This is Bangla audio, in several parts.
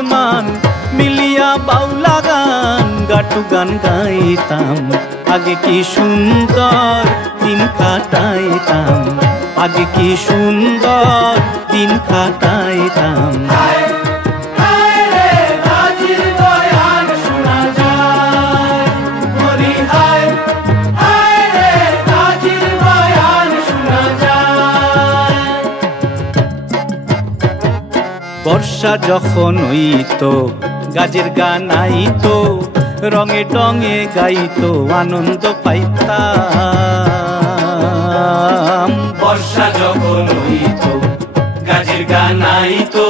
মুসলমান মিলিয়া বাউলা গান গাটু গান গাইতাম। আগে কি সুন্দর দিন কাটাইতাম, আগে কি সুন্দর দিন কাটাইতাম। বর্ষা যখন হইতো গাজের গান আইতো, রঙে টঙে গাইতো আনন্দ পাইতাম। বর্ষা যখন হইতো গাজের গান আইতো,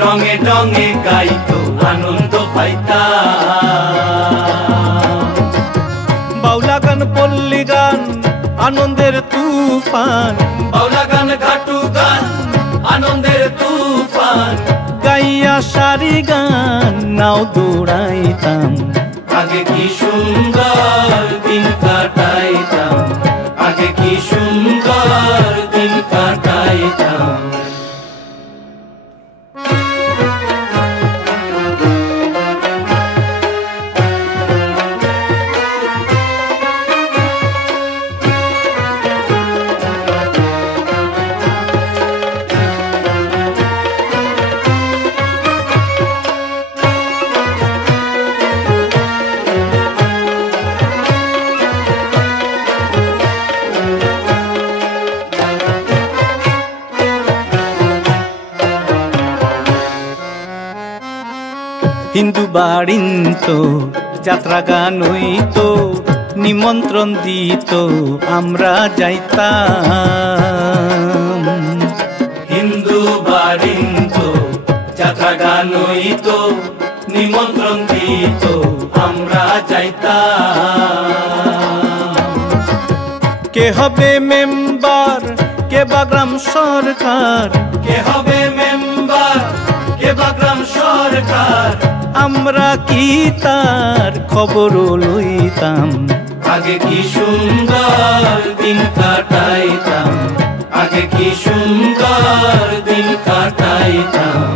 রঙে টঙে গাইতো আনন্দ পাইতাম। বাউলা গান পল্লী গান আনন্দের তুফান, বাউলা গান ঘাটু গান আনন্দের তুফান। গাইয়া সারি গান নাও দৌড়াইতাম। আগে কি সুন্দর দিন কাটাইতাম, আগে কি সুন্দর দিন কাটাইতাম। হিন্দু বাড়িন্ত যাত্রা গান হইতো, নিমন্ত্রণ দিত আমরা যাইতাম। হিন্দু বাড়িন্ত যাত্রা গান হইতো, নিমন্ত্রণ দিত আমরা যাইতাম। কে হবে মেম্বার কে বা গ্রাম সরকার, কে হবে মেম্বার কে বা গ্রাম সরকার, আমরা কি তার খবর লইতাম। আগে কি সুন্দর দিন কাটাইতাম, আগে কি সুন্দর দিন কাটাইতাম।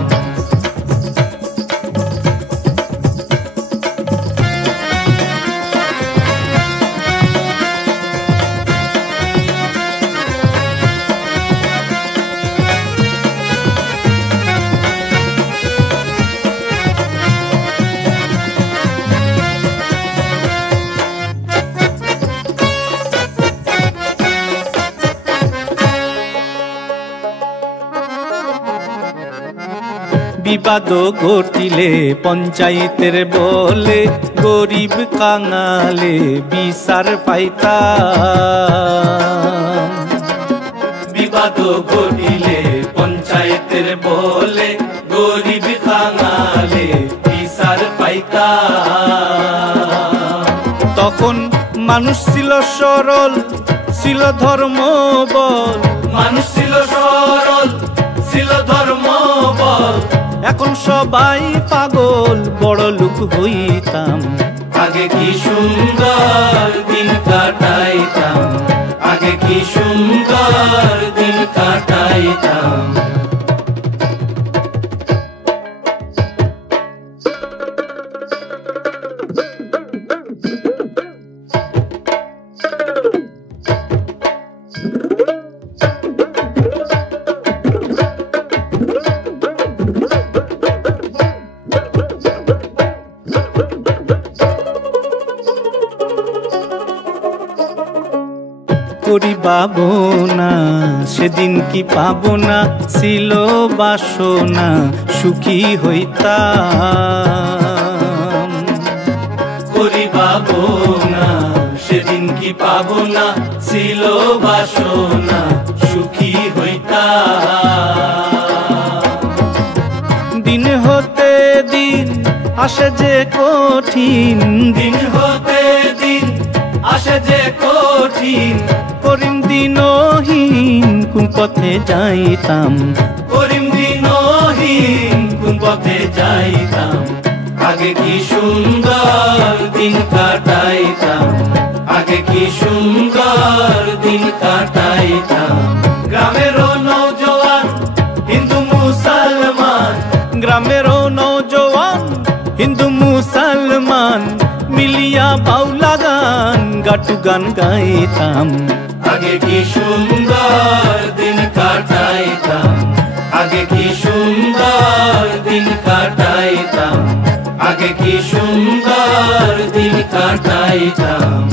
বিবাদ ঘটিলে পঞ্চায়েতের বলে গরিব কাঙালে বিচার পাইতাম। বিবাদ ঘটিলে পঞ্চায়েতের বলে গরিব কাঙালে বিচার পাইতাম। তখন মানুষ ছিল সরল, ছিল ধর্ম বল, মানুষ ছিল সরল, ছিল ধর্ম বল। এখন সবাই পাগল বড় লোক হইতাম। আগে কি সুন্দর দিন কাটাইতাম, আগে কি সুন্দর দিন কাটাইতাম। করি পাবো না সেদিন কি পাবো না, ছিল বাসনা সুখী হইতাম। করি পাবো না সেদিন কি পাবো না, ছিল বাসনা সুখী হইতাম। দিন হতে দিন আসে যে কঠিন, দিন হতে দিন আসে যে কঠিন। করিম দিনহীন কোন পথে যাইতাম, করিম দিনহীন কোন পথে যাইতাম। আগে কি সুন্দর দিন কাটাইতাম, আগে কি সুন্দর দিন কাটাইতাম। গ্রামেরও নওজোয়ান হিন্দু মুসলমান, গ্রামেরও নওজোয়ান প্রাণ মিলিয়া বাউলা গান গাটু গান গাইতাম। আগে কি সুন্দর দিন কাটাইতাম, আগে কি সুন্দর দিন কাটাইতাম, আগে কি সুন্দর দিন কাটাইতাম।